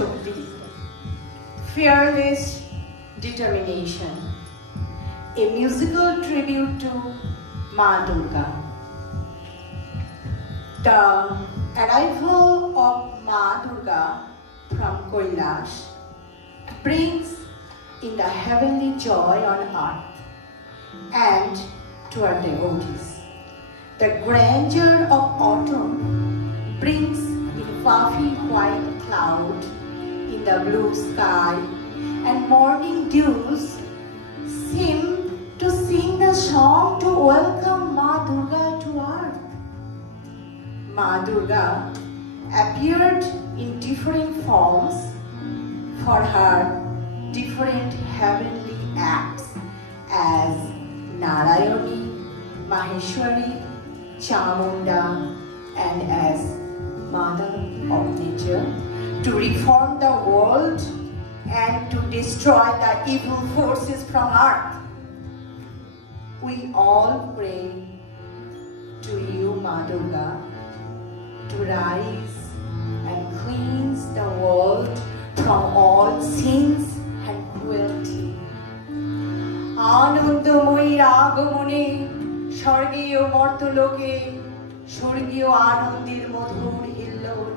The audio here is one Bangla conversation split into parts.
Shakti, fearless determination, a musical tribute to Ma Durga. The arrival of Ma Durga from Kailash brings in the heavenly joy on earth and to our devotees. The grandeur of autumn brings in fluffy white cloud in the blue sky, and morning dews seem to sing a song to welcome Ma Durga to earth. Ma Durga appeared in different forms for her different heavenly acts as Narayani, Maheshwari, Chamunda, and as Mother of Nature, to reform the world and to destroy the evil forces from earth. We all pray to you, Ma Durga, to rise and cleanse the world from all sins and cruelty. আনন্দময়ীর আগমনে স্বর্গীয় মর্তলোকে স্বর্গীয় আনন্দের মধুর হিল্লোল।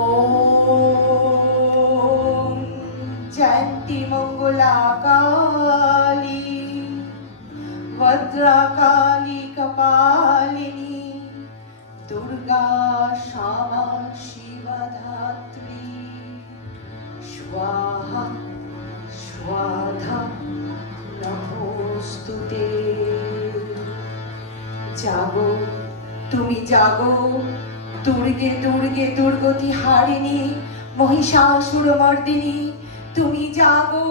ওম জয়ন্তী মঙ্গলা কালী ভদ্রকালী কপালিনী দুর্গা শামা শিবা ধাত্রী স্বাহা স্বাধা নমস্তুতে। জাগো তুমি জাগো, দুর্গে দুর্গে দুর্গতি হারিণী মহিষাসুর মর্দিনী, তুমি জাগো।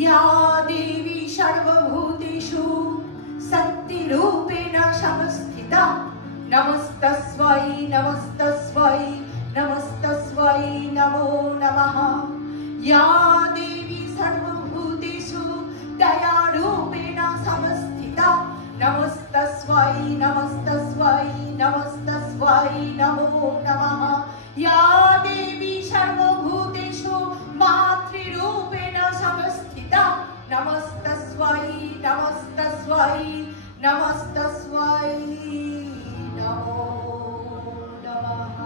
ইয়া দেবী সর্বভূতেষু শক্তি রূপেণ সংস্থিতা, নমস্তস্मै নমস্তস্मै নমস্তস্मै নমো নমঃ। या देवी सर्वभूतेषु दयारूपेण संस्थिता, नमस्तस्मै नमस्तस्मै नमस्तस्मै नमो नमः। या देवी सर्वभूतेषु मातृरूपेण संस्थिता, नमस्तस्मै नमस्तस्मै नमस्तस्मै नमो नमः।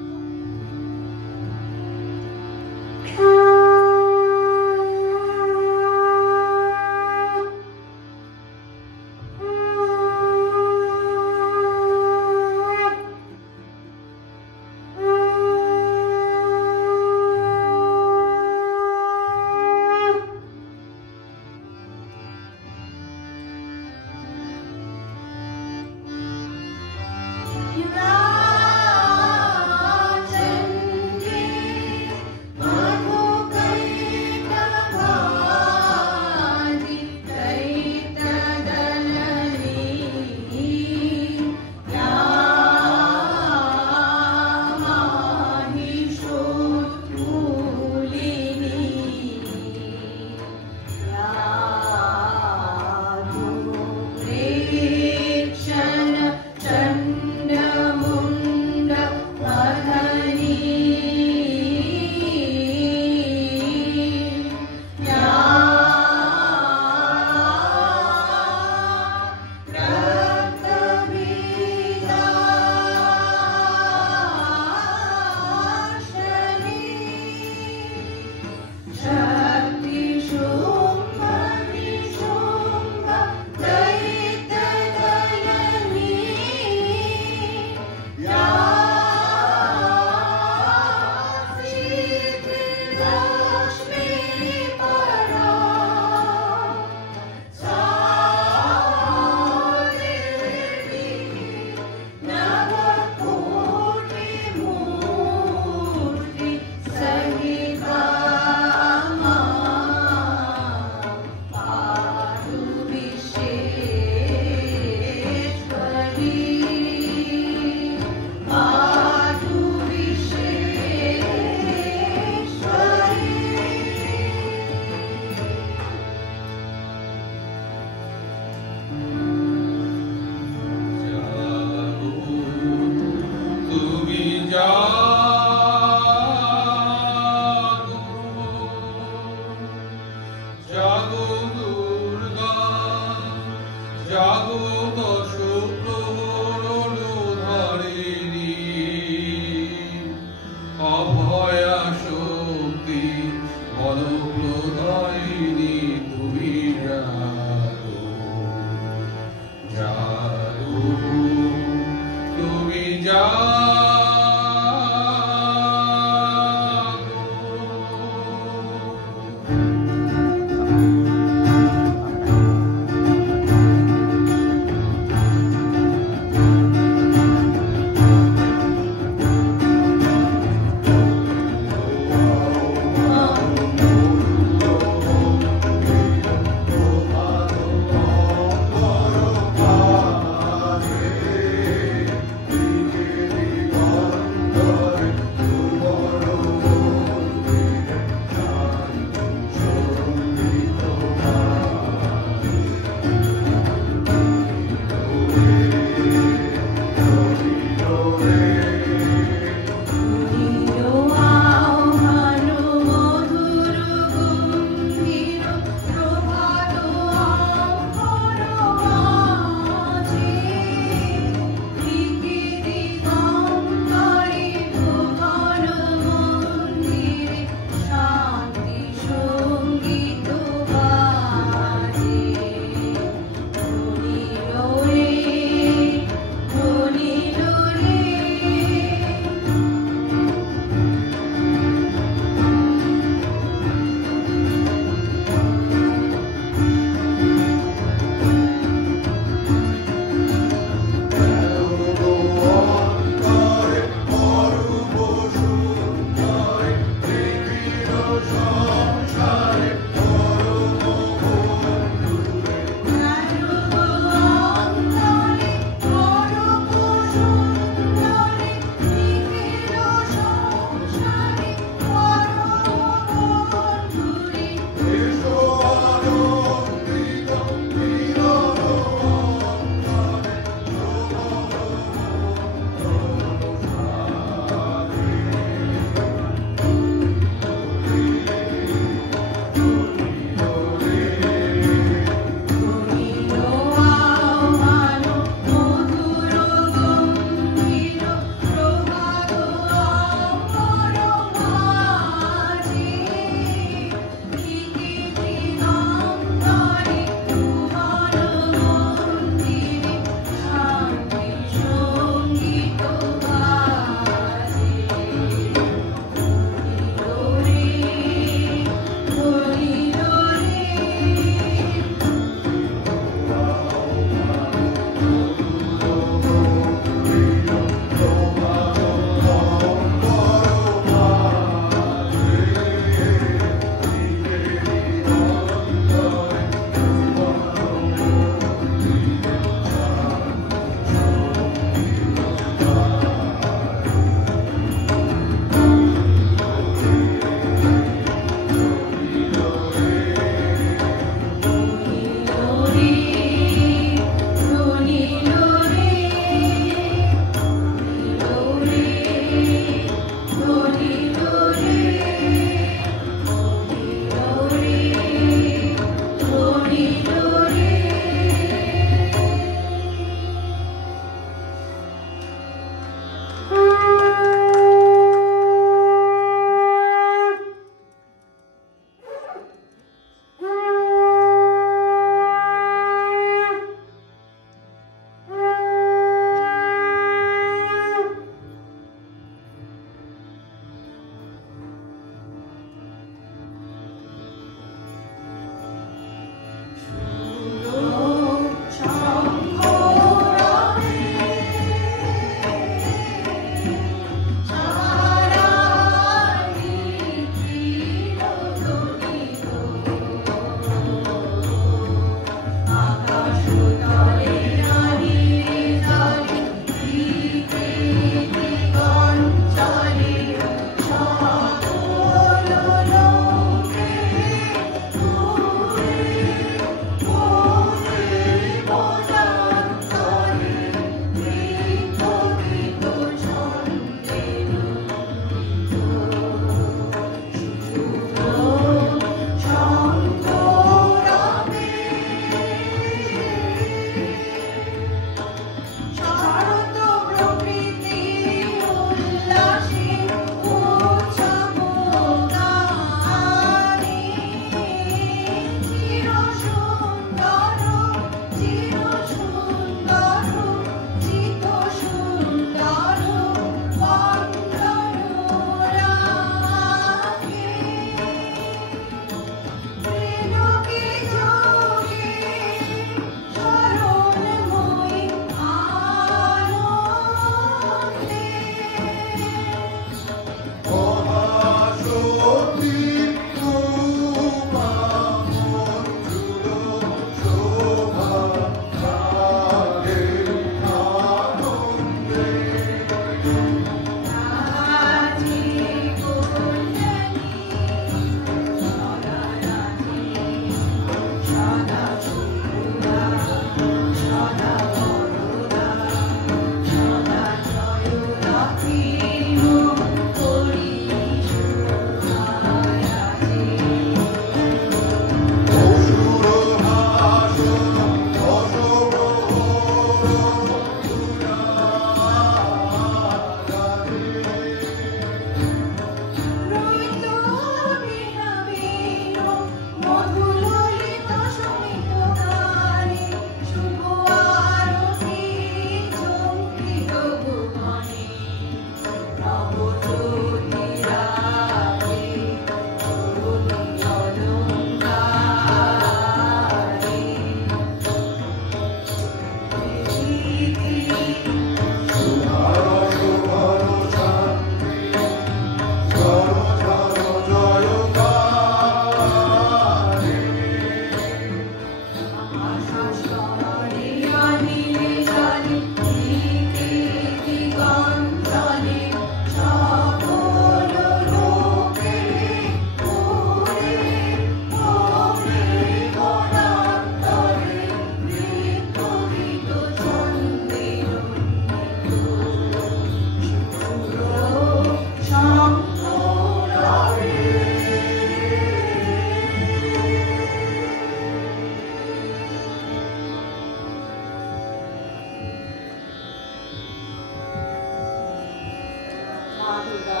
Durga.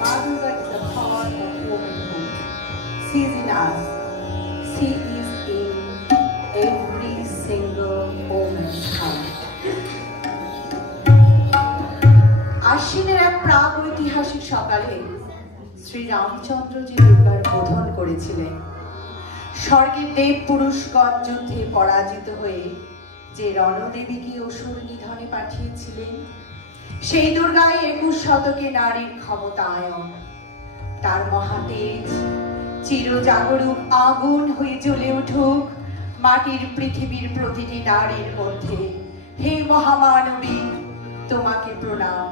Ma Durga is a part of womanhood. She is in us. She is in every single woman's heart. আশ্বিনের এক প্রাগৈতিহাসিক সকালে শ্রী রামচন্দ্র যে দুর্গার বোধন করেছিলেন, স্বর্গের দেব পুরুষগণ যুদ্ধে পরাজিত হয়ে যে রণদেবীকে অসুর নিধনে পাঠিয়েছিলেন, সেই দুর্গায় 21 শতকে নারীর ক্ষমতায়ন, তার মহাতেজ চিরজাগরুক আগুন হয়ে জ্বলে উঠুক মাটির পৃথিবীর প্রতিটি নারীর মধ্যে। হে মহামানবী, তোমাকে প্রণাম।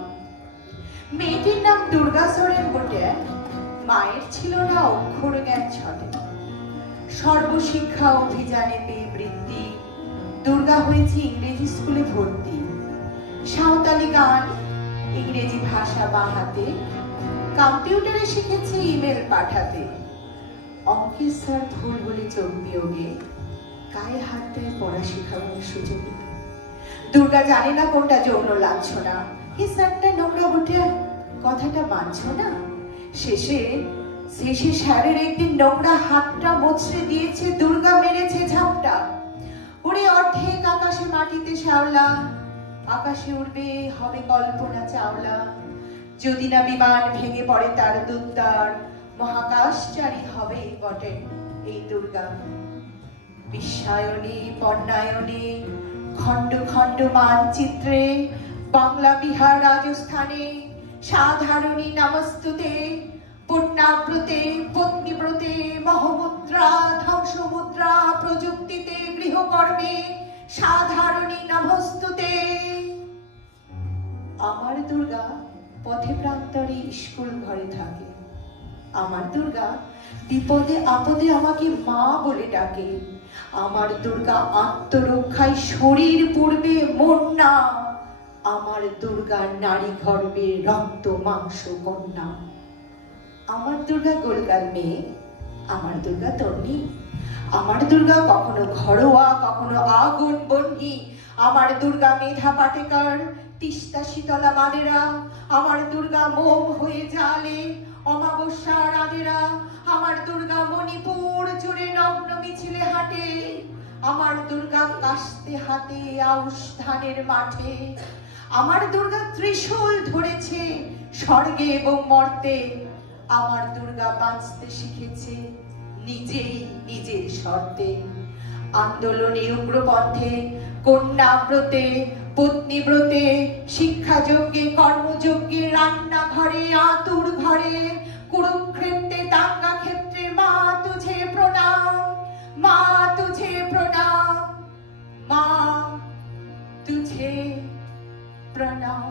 মেয়েটির নাম দুর্গা সরেন বটে, মায়ের ছিল না অক্ষর জ্ঞান ছটে। সর্বশিক্ষা অভিযানে পেয়ে বৃত্তি, দুর্গা হয়েছে ইংরেজি স্কুলে ভর্তি। সাঁওতালি গান, ইংরেজি ভাষা বাহাতে, কম্পিউটারে শিখেছে ইমেল পাঠাতে। অঙ্কের স্যার ভুল বলে চোখ বিয়োগে গায়ে হাত দেয় পড়া শেখানোর সুযোগে। দুর্গা জানে না কোনটা যৌন লাঞ্ছনা। এই স্যারটা নোংরা বটে, কথাটা মানছ না। শেষে স্যারের একদিন নোংরা হাতটা মোছড়ে দিয়েছে, দুর্গা মেরেছে ঝাপটা। ওরে অর্ধেক আকাশে মাটিতে শ্যাওলা, আকাশে উড়বে হবে কল্পনা চাওলা। যদি না বিমান ভেঙে পড়ে তার দুদ্দার, মহাকাশচারী হবে বটে এই দুর্গা। বিশ্বায়নে বন্যায়নে খণ্ড খণ্ড মানচিত্রে, বাংলা বিহার রাজস্থানে সাধারণী নমস্তুতে। পূর্ণাব্রতে পত্নীব্রতে মহমুদ্রা ধ্বংসমুদ্রা, প্রযুক্তিতে গৃহকর্মে সাধারণী নমস্তুতে। আমার দুর্গা পথে প্রান্তরে স্কুল ঘরে থাকে। আমার দুর্গা বিপদে আপদে আমাকে মা বলে ডাকে। আমার দুর্গা আত্মরক্ষায় শরীর পূর্বে মন না। আমার দুর্গা নারী গর্ভে রক্ত মাংস কন্যা। আমার দুর্গা গোলগাল মেয়ে, আমার দুর্গা তন্নি। আমার দুর্গা কখনো ঘরোয়া কখনো আগুন বন্যী। আমার দুর্গা মেধা পাটেকার, তিস্তা শীতলা মানেরা। আমার দুর্গা মোম হয়ে জালে অমাবস্যা রাধেরা। আমার দুর্গা মণিপুর জুড়ে নগ্ন মিছিলে হাঁটে। আমার দুর্গা কাস্তে হাতে আউশ ধানের মাঠে। আমার দুর্গা ত্রিশূল ধরেছে স্বর্গে এবং মর্তে। আমার দুর্গা বাঁচতে শিখেছে নিজেই নিজের শর্তে। আন্দোলনে উগ্রপন্থে কন্যাব্রতে পত্নীব্রতে, শিক্ষাযজ্ঞে কর্মযজ্ঞে, রান্নাঘরে আতুর ঘরে, কুরুক্ষেত্রে দাঙ্গা ক্ষেত্রে মা তুঝে প্রণাম, মা তুঝে প্রণাম, মা তুঝে প্রণাম।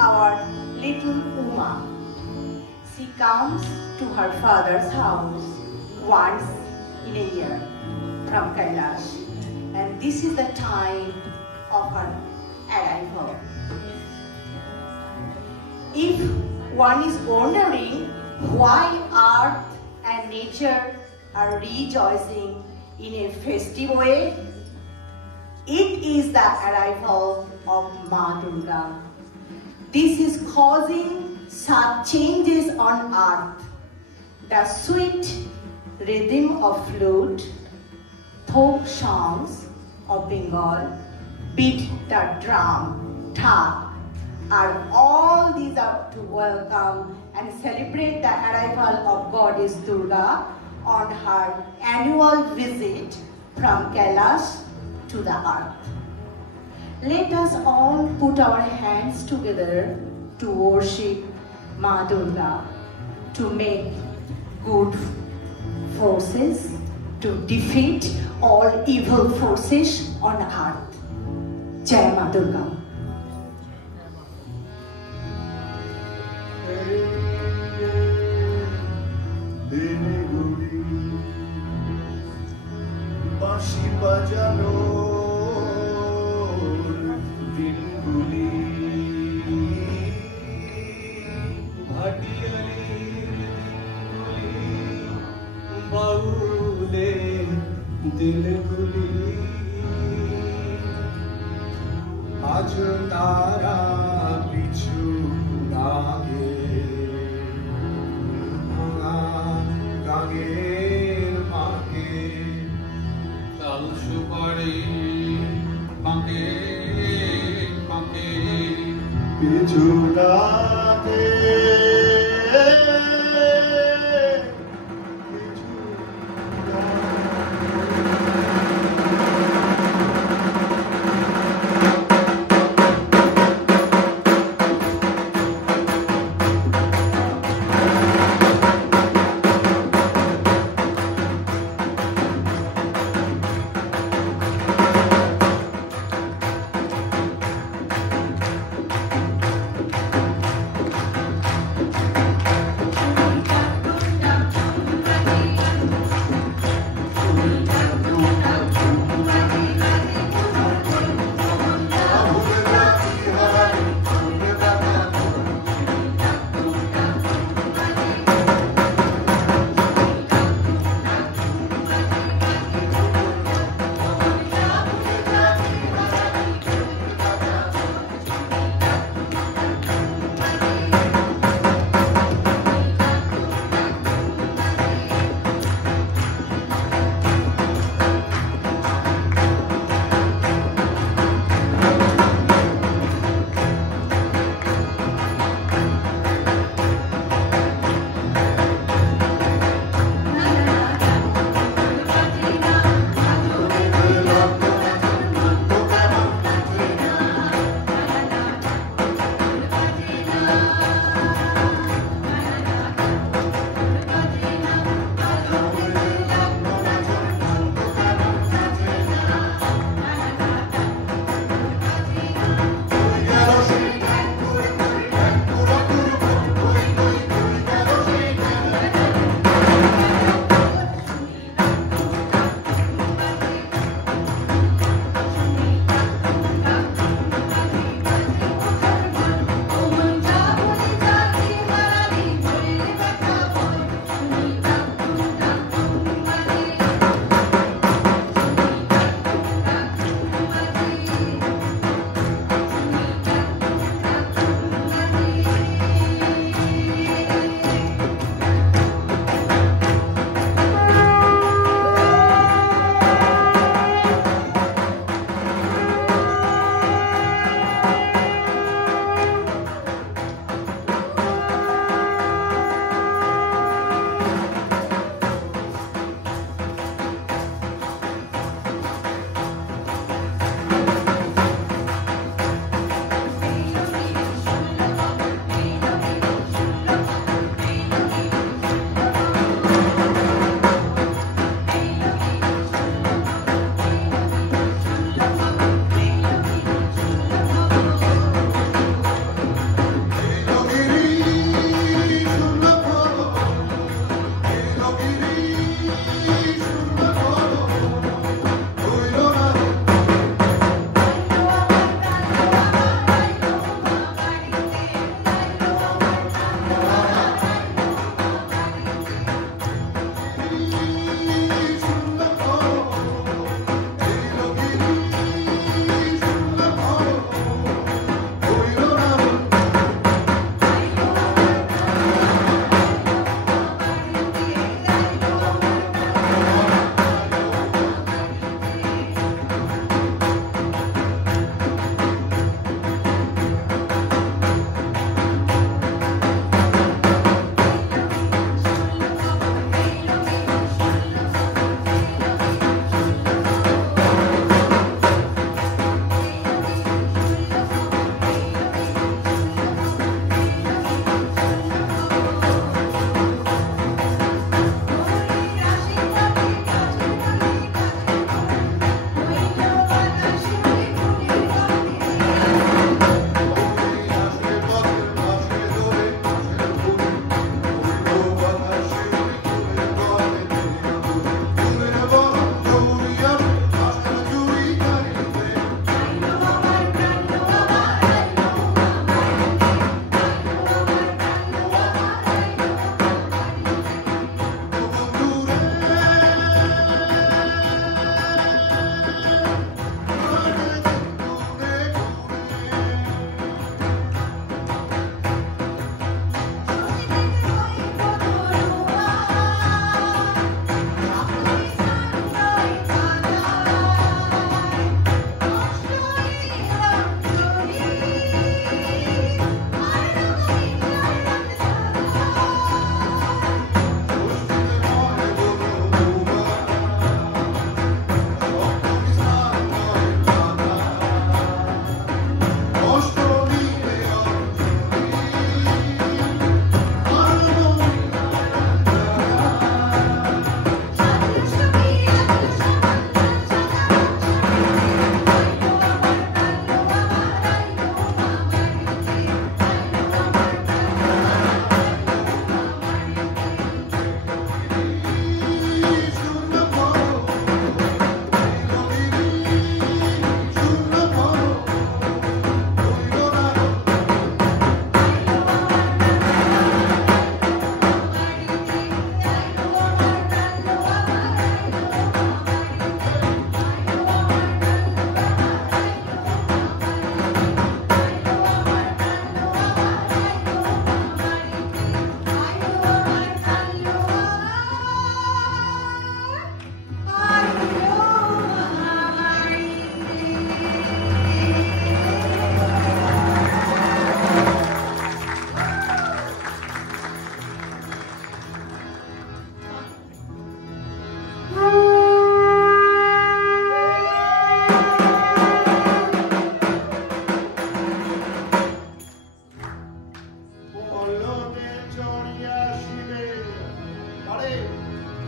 our little Uma. She comes to her father's house once in a year from Kailash, and this is the time of her arrival. If one is wondering why earth and nature are rejoicing in a festive way, it is the arrival of Ma Durga. This is causing such changes on earth. The sweet rhythm of flute, folk songs of Bengal, beat the drum, thak, are all these are to welcome and celebrate the arrival of Goddess Durga on her annual visit from Kailash to the earth. Let us all put our hands together to worship Ma Durga, to make good forces, to defeat all evil forces on earth. Jai Ma Durga. বাঁশি বাজানোর দিনগুলি ভাটিয়ালির দিনগুলি বাউলের দিনগুলি আজ তারা পিছু লাগে ভাঙা গাঙের মাকে তাল সুপারি বাঁকে বাঁকে পিছুটাতে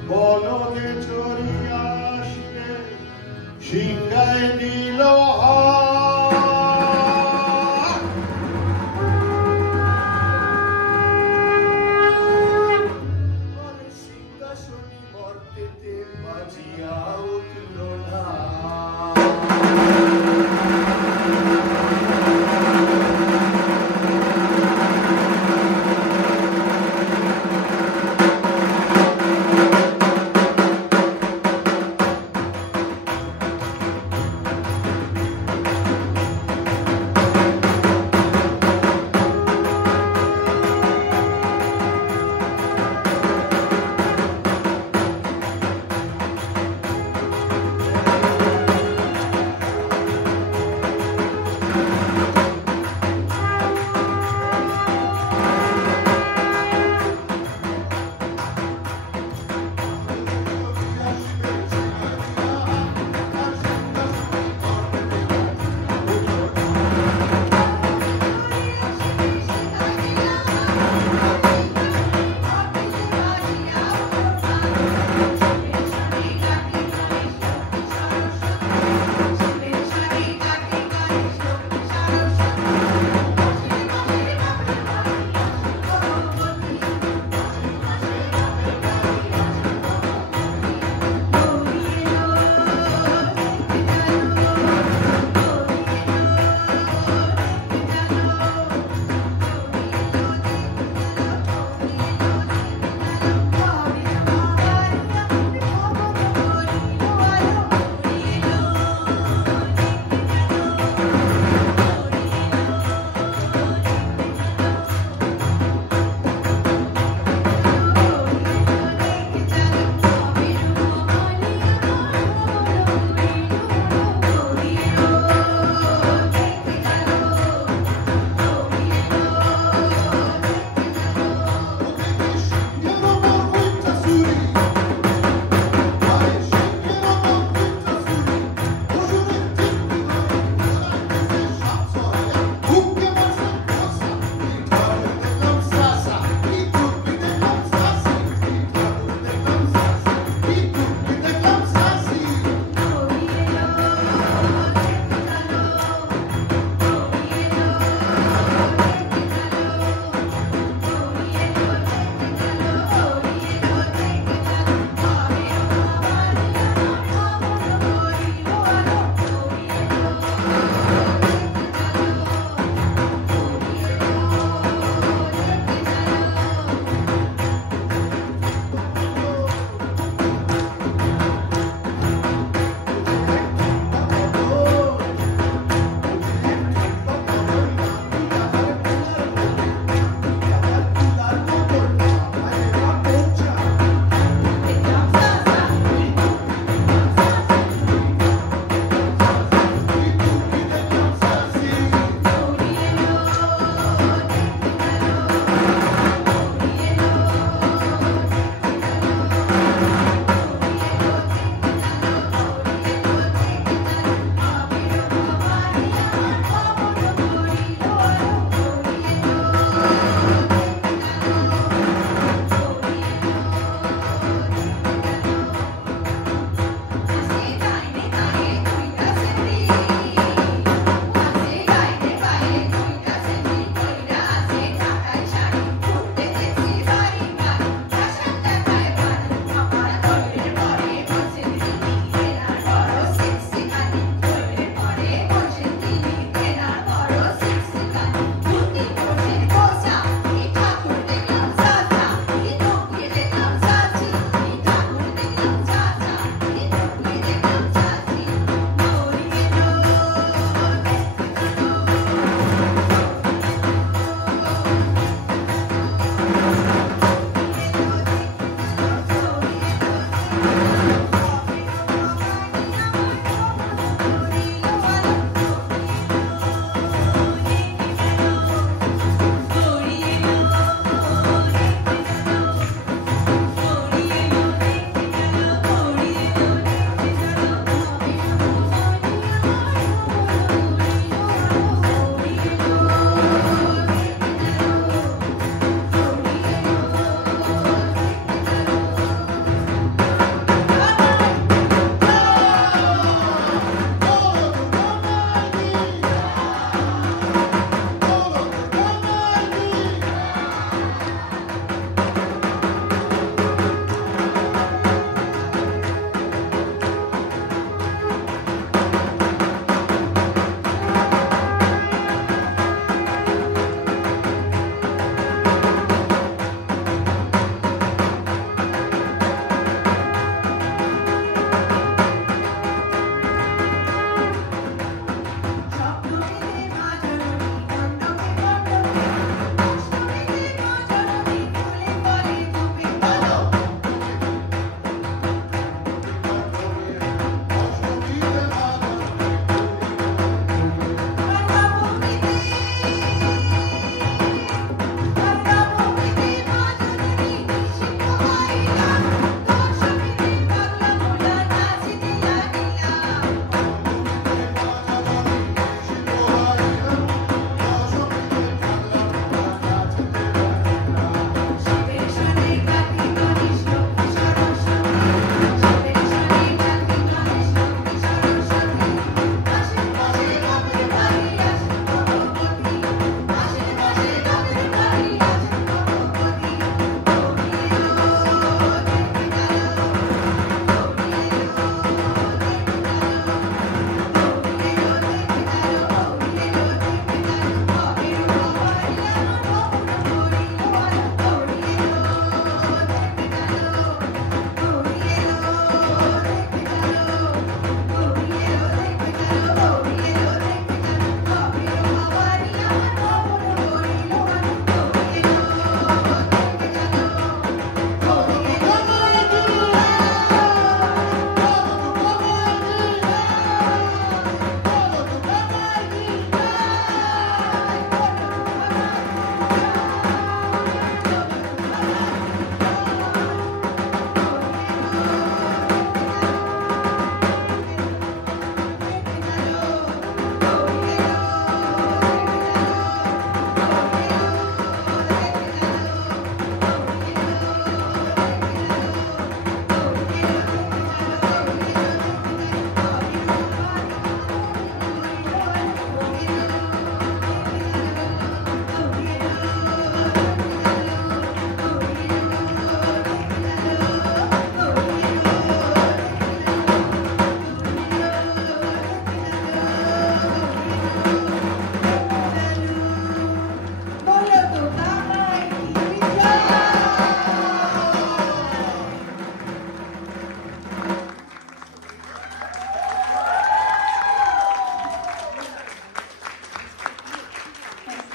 বলদে চড়িয়া আসিলে সিংহায় দিল হাত। ওরে সিংহাসনী মর্তেতে বাজিয়া উঠল না।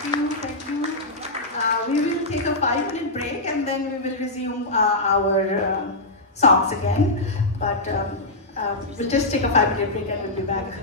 Thank you. We will take a 5-minute break and then we will resume our songs again. But we'll just take a 5-minute break and we'll be back.